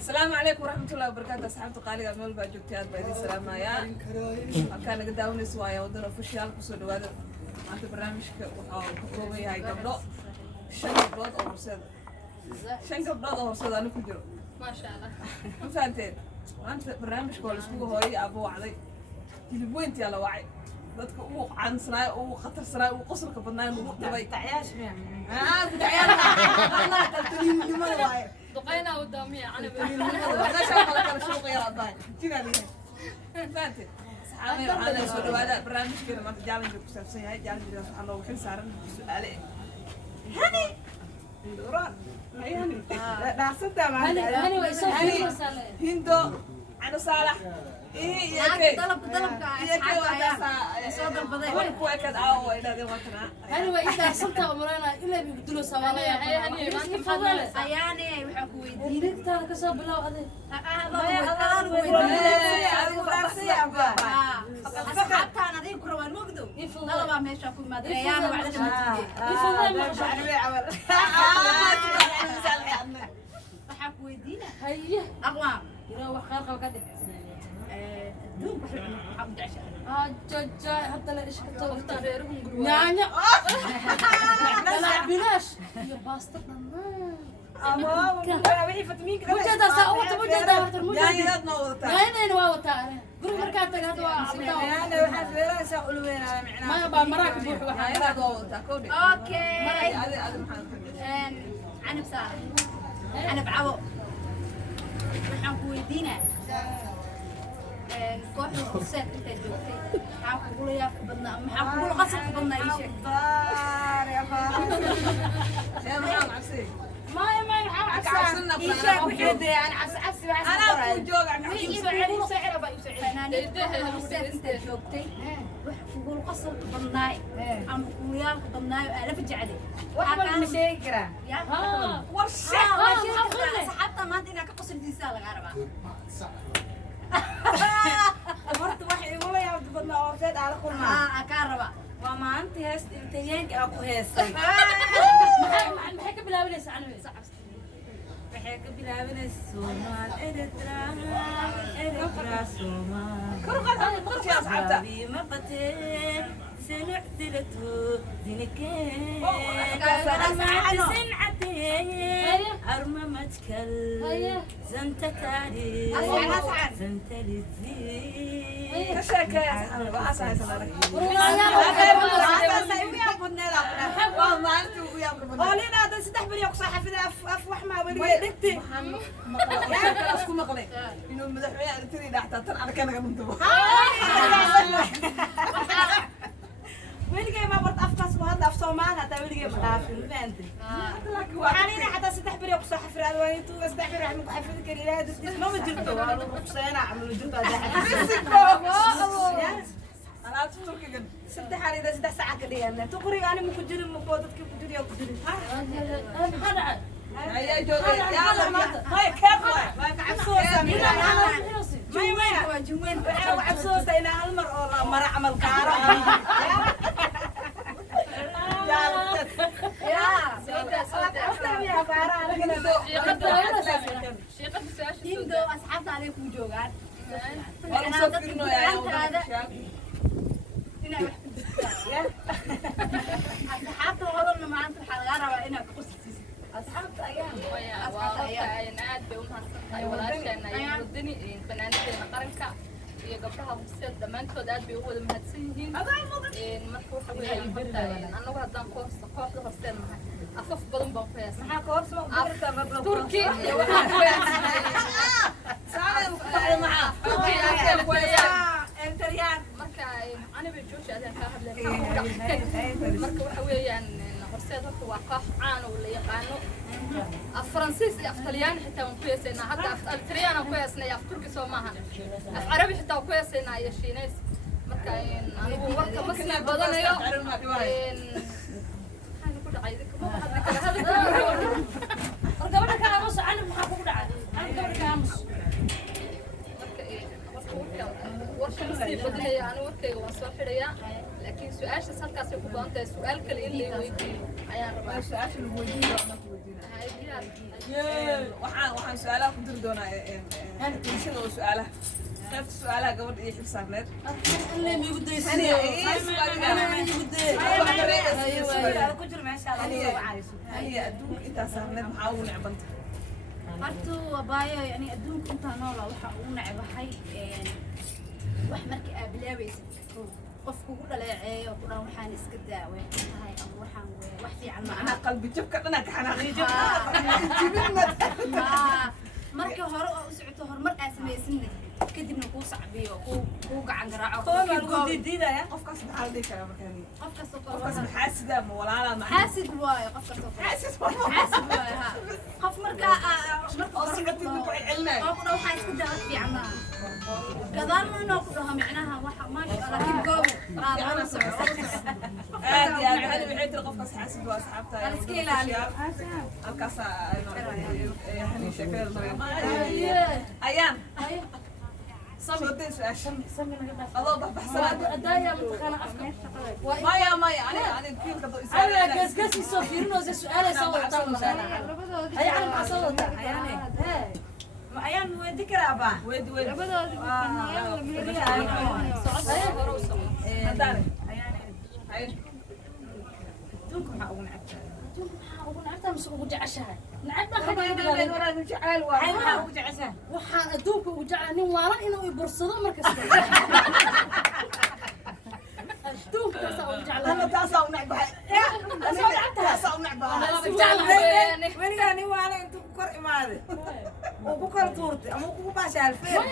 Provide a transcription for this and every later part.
السلام عليكم ورحمة الله وبركاته أصحاب تقاليد مول باجوتيات بايدي السلام يا كان قدامنا سوايا ودنا فشيال كسر هذا أنت برنامجك وحكومي هاي قبل شنك بلاد أو مرسل شنك بلاد أو مرسل أنا كجرو ما شاء الله ما فهمتين أنت برنامجك ولا اسمه هاي أبو علي تلبوين تيا لوعي dadka uu caansanaa uu khatar sanaa uu qosolka badnaa lagu dhibay تعياش يعني dacyaana Allah qalbiga waaye دقينا قدامي أنا أنا شغلة كلا شوق يا ربان كذا ليه فاتت صحابي أنا سؤال هذا برنامج كذا ما تجعلني بكسر سيء جعلني سبحان الله وحين صار سؤالي هني دوران هاي هني لا صدق ما هني هندو أنا صالح إيه يا كي طلب وين كويكد أو إلى ذي وقتنا أنا وإذا صرت أمرنا إلا بيقولوا سوالا يعني ما تفضل أياني وحكوا دينك ترى كسب بلا هذا حتى أنا ذي كروان المقدو طلبا ماشي أكون ما أدري أيانا وعدنا وحكوا دينا هيا أقوام يروح خارق وكذا دوم حب عشان جا حتى لا إيش كتبوا تغيرهم جروب نعنع لا بلاش يا باستر مجد ساوت مجد يعني لا تنوض وين واوتا قول مركات هذا أنا وحفلة سأقول وين أنا ما معنا يبغى مراكب يروحوا هاي لا تنوض كودي أوكي هذا محمد أنا بسارة أنا بعو waxaan ku weydiinaa kooxda horseed intaad joogtay maxaa kugula yaabka badnaa maxaa kugula qasabka badnaa ii sheeg يا محمد عسير ما عسلنا ii sheeg wixii dee aan cabsi أنا أقول جوج عن fanaaniinta kooxda horseed intaad joogtay waxa kugula qasabka badnaay ama kugula yaabka badnaay oo aalafa jeclay waxba ma sheegi karaa ها ورشة asxaabta maanta inaad ka qosoldiisaa lagaa rabaa horta waxa igula yaabta badnaa oo feed aan la kulmaa kaa rabaa waa maalintii heesta intayeenka aan ku heesay maxay ka bilaabanaysaa aniga waxay ka bilaabanaysa Soomaal eretra Soomaal كرقة هذا قلت يا أصحابته مقتل سنعتلته دينكين أنا سنعتي أرمى متكل زنت تاريخ أسعد زنت للزين كشاكة يا صاحبي وعسى يا صاحبي ما أنت ويا بربنا قولينا هذا سدح بريق صح في أفوح ما ولي دكتي يا أسكو مقلي إنه مدحوية تري دحتة ترى أنا كنا قمت ولي ما برد أفكاس وهذا أف صومال هذا ولي ما دافن فهمتي وحنينا حتى سدح بريق صح في الألوان تو سدح بريق عم حفظك الإله دكتي ما مجرته والله بقصينا عملوا جرته ده أنا أتذكر كذا سدح علي ده سدح ساعة كده يعني تقري أنا مكجري مقودك كجري أو كجري هذا هيا جوجي يلا هاي كيف عبسوسة ما وجوين عبسوسة إن هالمر والله مرة عمل كارا يا كارا هندو أصحابنا عليكم جوجان أنا أتذكر أصحابنا وهذول ما عندهم حلقة ربع إنك قصة أصحابته أيام aad bay u mahadsantahay walaasheena iyo wadani fanaaniinteena qaranka iyo gabdhaha horseed dhammaantood aad bay u wada mahadsan yihiin marka waxa weeyaan anagu haddaan kooxda horseed nahay afaf badan baan ku heesnay maxaa koobs ma barta turki iyo waxaan ku heesnay سالم كل معاه turki iyo weeyaan انتريان marka aniga jooji adaan ka hadlay marka waxa weeyaan horseed horta waa koox caan oo la yaqaano af faransiis iyo af talyaani xitaa waan ku heesaynaa hadda af talyaani aan ku heesnay af turki soo maahan af carabi xitaa waan ku heesaynaa iyo shiineys marka anigu warka ma sii badanayo maxaan ku dhacay idinka ma hadli kara hadalka gabadha ka aamus ani maxaa kugu dhacay ani gabadha ka aamus warka ma sii badanaya anigu warkayga waan soo xidhayaa laakiin su-aashaas halkaasay ku badan tahay su-aal kale in la weydiiyo ayaan rabaa su-aasha lagu weydiin waa marka weydiinaa waxaan su-aalaha ku diri doonaa bulshada oo su-aalaha qaybta su-aalaha gabadha iyo xil saarneed haniya adduunka intaa saarneed maxaa ugu necbanta horta wabaayo yani adduunka intaa noola waxaa ugu necbahay wax marka aa bilaabaysa qof kugu dhaleeceeyo ku dhan waxaan iska daaway tahay ama waxaan wax fiican ma aha qalbi jabka dhana ka xanaaqay markii hore oo u socoto horumar aa samaysinna kadibna kuu sacbiyo kuu gacan garaaco qofkaas maxaa la dhihi karaa markaani qofkaas qofkaas maxaa sidaa ma walaalaa ma xaasid waayo qofkaas xaasid waayo ha qof markaa oo socotid ku celinayo oo ku dhaw waxaan iska daawad fiican ma aha gadaalna inoo ku dhaho micnaha waxa maasha Allah laakiin goobo qaadana socoto aad iyo aad waxay tiri qofkaas xaasid waa asxaabta iska ilaaliyo halkaas yani sheekada Maryam ayaan صدق عشان الله بحسن دايما متخانة أفكار مايا أنا كيف كذا أنا قصقص يصفرون وزي سؤال يسوي طعم هاي أنا مع صوت ayaan weedi karaa baa ويد هداري هاي adduunka maxaa ugu necabtaa ونعرفها مش وجعشها نعرفها waxay maxaa ugu jeceshaa waxaan adduunka ugu jeclaa nin waalan inuu i bursado markasta adduunka taasaa ugu jeclaa أنا تاسع ونعبها تاسع ونعبها weligaa nin waana intuu ku kor imaaday oo ku kor tuurtay ama kugu baasha halfeen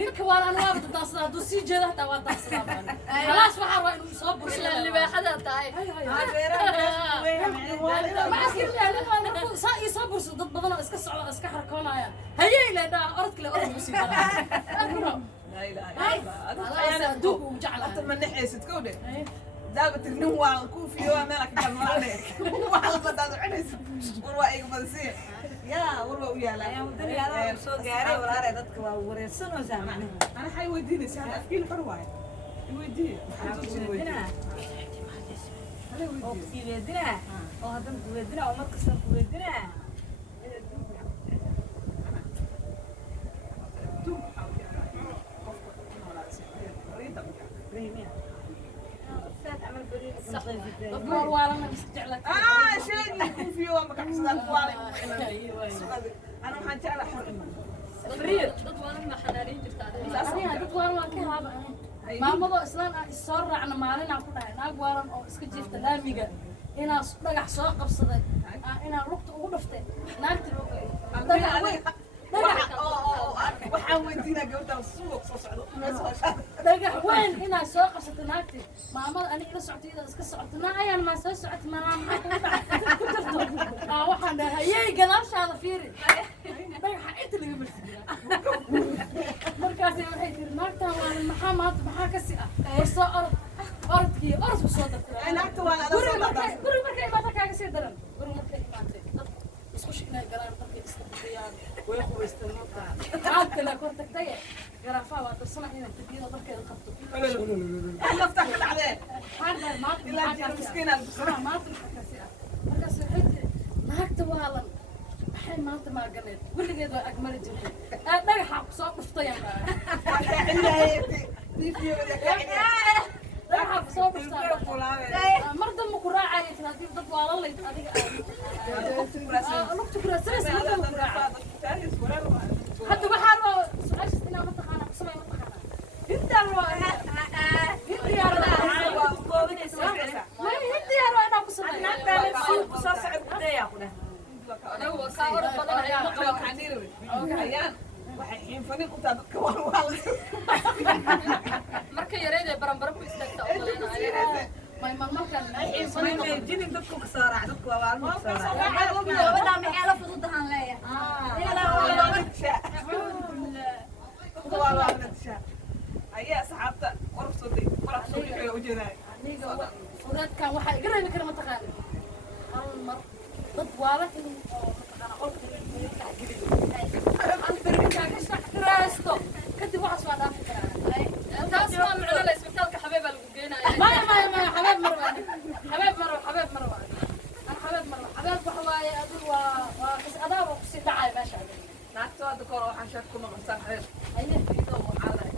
ninka waalan waa daasada hadduu sii jeedo hataa waa daasadaa khalaas waxaa rabaa inuu soo bursado libaaxada tahay saa ii soo bursado dad badan oo iska socda iska xarkoonaya hayey leedhaa orod kale orod usii dara لا إله إلا الله adduunka ugu jeclaa أنت من ناحية ستكودي دابت النوم والكوفي ومالك دم عليك والله ده عرس وروا إيه بنسير يا وروا ويا لا wadaniyaada soo gaaray walaalay dadka waa wareersanaysaa macnaha أنا حي وديني سهل أفكي الحرواي ودي oo kusii weedinaa oo haddana ku weedinaa oo markastan ku weedinaa dadka waalan iska jeclaa شيء الكوفي وما كان حسنا كوالي أنا ما حنجي على حر dad waalan ma xanaanin jirtaa aniga dad waalan waan ka haaba maamadoo islaan ah isoo raacna maalinaan ku dhahay naag waalan oo iska jiifta laamiga inaa dhagax soo qabsaday inaa lugta ugu dhaftay naagti waxaan weydiinaa gabadha suuq soo socdo dhagax weyn inaa soo qabsatay naagti maamada aniga ila socotay iyadoo iska socoto naa ayaan maa soo socotay maaa maxaa ku jirto waxaan dhahay hayey gadaashaada fiiri dhagaxa inta laga marsiiya markaasay waxay tiri naagtaan waa maxaa maanta maxaa kasi ah war soo orodkii orodku soo dartay naagta waa la soo guri markay imaata kaaga sii daran guri markay imaatay dad isku shignaay galaan markay iska bixiyaan way qubaysteen moogtaa aad kale kor tagtay garaafaha waa darsana inay tagiyada markeeda qabto naftaa ka dhacdee حاضر ما ilaa jira miskiina ما markaas waxay tiri naagta waalan maxay maanta maaganeed weligeed waa agmari jirtay dhagaxa ku soo dhuftayaan dhagaxa ku soo dhuftay mar dambe ku raacaya tir haddii dad waalan layd adiga lugta kuraasanaysa mar dambe ku raacaya hadda waxaa rabo su-aashaas inaa mataqaana ku samay mataqaana intaan waa marka yareed ee baranbaro ku istaagta oo jinin dadku ka soo raac dadku waa waalmo ka soo raac gabadhaa maxay la fududahan ayaa asxaabta warab soo day warab soo day u jeedaay furadkan waxaa iga reebi kara mataqaana hal mar dad waalan in oo mataqaana qolka kadib waxaas waa dhaafi karaa taas waa macno la isbitaalka xabeebaa lagu geenaya ما naagta hadda kahor waxaan sheeg ku noqotaan reer haye iyadoo waxaa lahay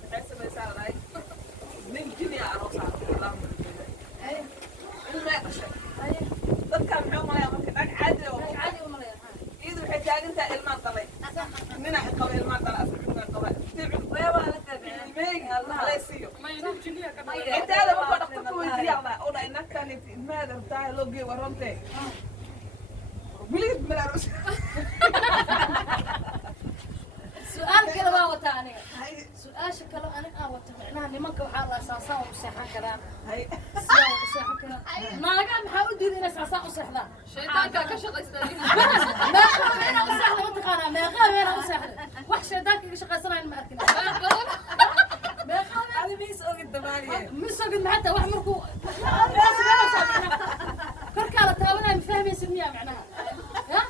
waxay samaysaa lahay nin jiniya aroosaa haye ilmee dhashay haye dadkaan muxuu malayaa marka naag caadi oo caadi uma leeyahay iyadu waxay taagantaa ilmaan qabay nina qaba ilmaan dhala afar cunug qaba ilmahayga intaada markoo dhaqtarka weydiiyaa oo dha inagtaan ilmaheeda rabtaa loo geey warantee wiligid malaaros su-aal kale waa wataa aniga su-aasha kale aniga aan wata micnaha nimanka waxaa la saasaan u seexan karaan siyaa u seexan karaan naagaa maxaa u diiday inay saasaan u seexdaan shaydaankaa ka shaqaystaa meeqa habeenaa u seexda mataqaanaa meeqa habeenaa u seexda wax shaydaanka iga shaqaysanayn ma arkin meeqa habeen misogid maxaa wax markuu korkaa la taabanaya ma fahmaysid miyaa macnaha ya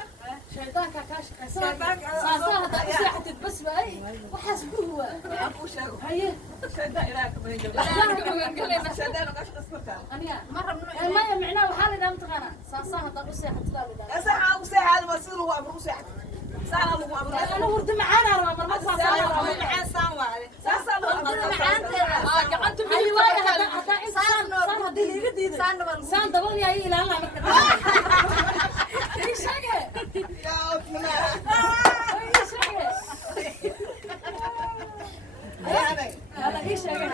shaydaankaa kaa shaqaysanaya saasaa haddaa u seexatid bas waay waxaas guhu waa haye shaydaan ilaaha ka badan shaydaan uga shaqaysmarkaa aniga maya micnaha waxaa la yidhaha mataqaanaa saasaa haddaa u seexatid aa la yidhaha saxaa ugu seexaad ma sida lagu amro u seexatid saanaa lagu amro ana hurdo macaana rabaa marmar saasaa lagu saasaa lagu amro haye waayo haddaa inta saan haddii laiga diiday saan dabal yaa ii ilaalina marka ii sheege ii sheege yalla ii sheege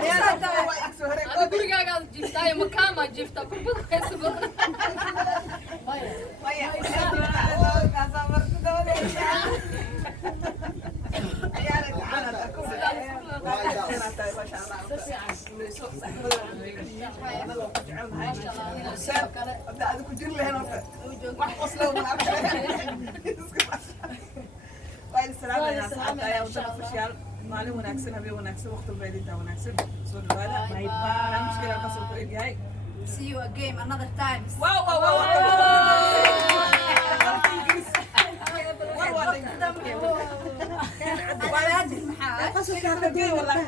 gurigaagaad jiiftaayo makaamaa jiiftaa kurbada haysa badan maalin wanaagsan habeen wanaagsan waqti walba idintaa wanaagsan soo dhawaada barnaamijkeena kasoo ku egyahay See you again another time. wow wow wow Alaadin maxaa? والله